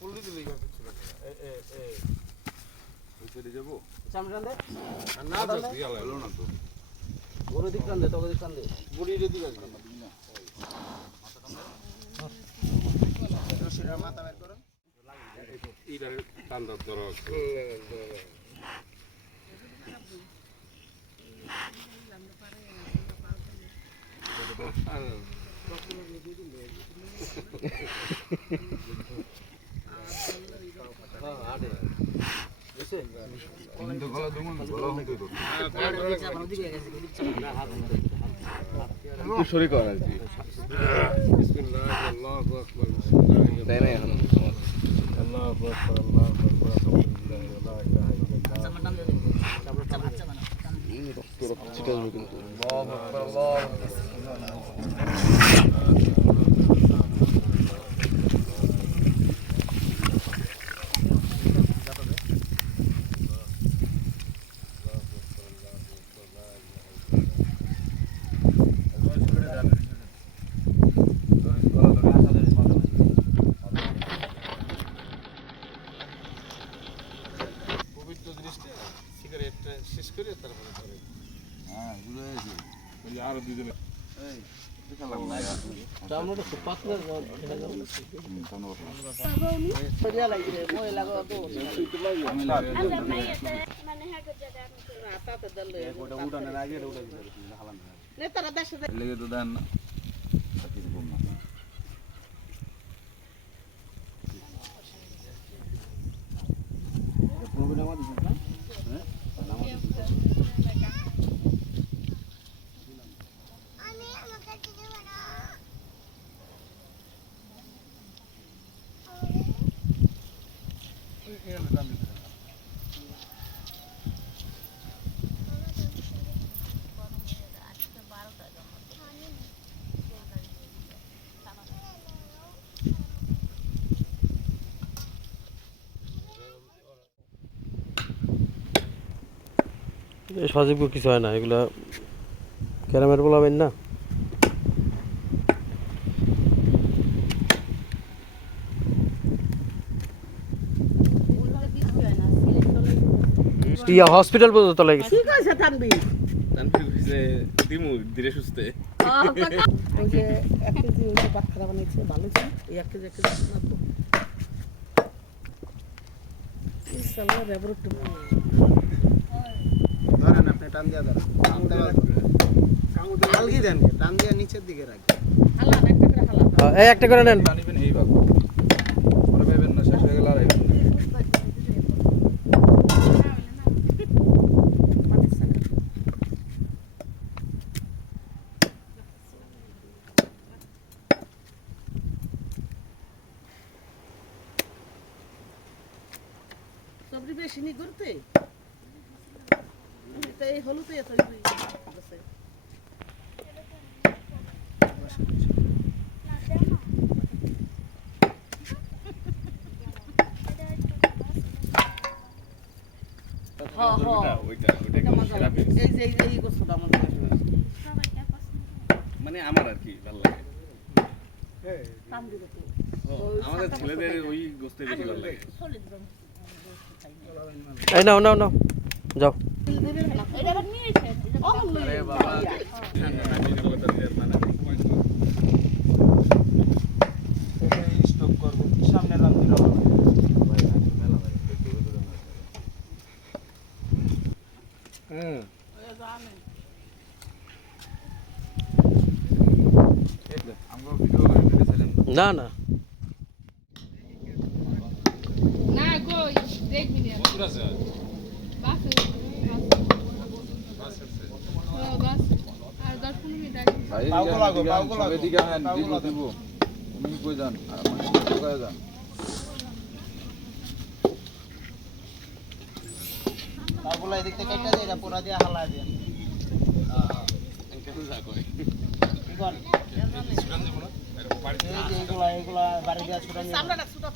পুলি দিলেই হবে কিছু না ওই চলে যাবো সামনে টান দে না যাস রিয়াল হলো না তো গরু দিক টান দে তোকে দিক টান দে বুড়ি রে দিকে আসবে না রশির মাথা বের করো ইদার টান দাও ধরো শরীর কর আর কি বিসমিল্লাহ আল্লাহু আকবার তাই না এখন আল্লাহু আকবার আল্লাহু আকবার আলহামদুলিল্লাহ লা ইলাহা ইল্লাল্লাহ রক্ত ছিটাবে কিন্তু আল্লাহু আকবার আল্লাহু পবিত্র জিনিসটা সিগারেটটা শেষ করে তারপরে ধরে হ্যাঁ ঘুরে এসে বলি আরো দুজনে এই দেখালাম না চামড়াটা খুব পাতলা দেখা যাবে ধন্যবাদ সরিয়া লাগছে মই লাগো তো আমি লাগে মানে হ্যাঁ গো জায়গা আমি আটাতে দলে ওটা উঠানোর আগে উঠে দিতে হালাম নে তারা দেশে লেগে তো দেন না কিছু কম না প্রবলেম আছে না হ্যাঁ আমি আমাকে দিতে না সজীব কিছু হয় না এগুলা ক্যারামের বলাবেন না ইয়া হসপিটাল পর্যন্ত তলে গেছে ঠিক আছে টানবি তানফির কইছে দিমু ধীরে সুস্থে ওই যে 1 কেজি ওই যে ভাত খারাপ বানাইছে ভালো ছিল এই 1 কেজি না তো এই সালা রেবর টু ধরেন আপনি টান দিয়া ধরেন আলগি দেন টান দিয়া নিচের দিকে রাখবেন হালা একটা করে হালা এই একটা করে নেন পানিবেন এই ভাগ পরে পাইবেন না শেষ হয়ে গেলে আর আইবেন না সবরি বেশি নি করতে এই হলুদে এত বসে হ্যাঁ হ্যাঁ ওইটা সেরা এই যে এই গোছটা আমাদের সবাইটা পছন্দ মানে আমার আর কি ভালো লাগে কাম দিবে তো আমাদের ছেলেদের ওই গোস্তে বেশি ভালো লাগে সলিড রং এই নাও নাও নাও যাও এটা আবার নিয়েছে আরে বাবা স্টপ করবেন সামনে রান দিলে হবে হ্যাঁ আমরা ভিডিও করে ছিলাম না না না গো দেখবি না কতটা স্যার বাস আর 10-15 মিনিট আগে এদিকে আনেন দিব দিব তুমি কই যান আর মানে কোথায় যান তারপরে এদিক থেকে কেটে দিয়ে এটা পুরা দিয়ে হালা দেন কেন যা কই কি কর সুরান দেব না বাড়িতে এই যে এগুলা বাড়ি দিয়ে ছুটা নিয়ে সামলাটা ছুটা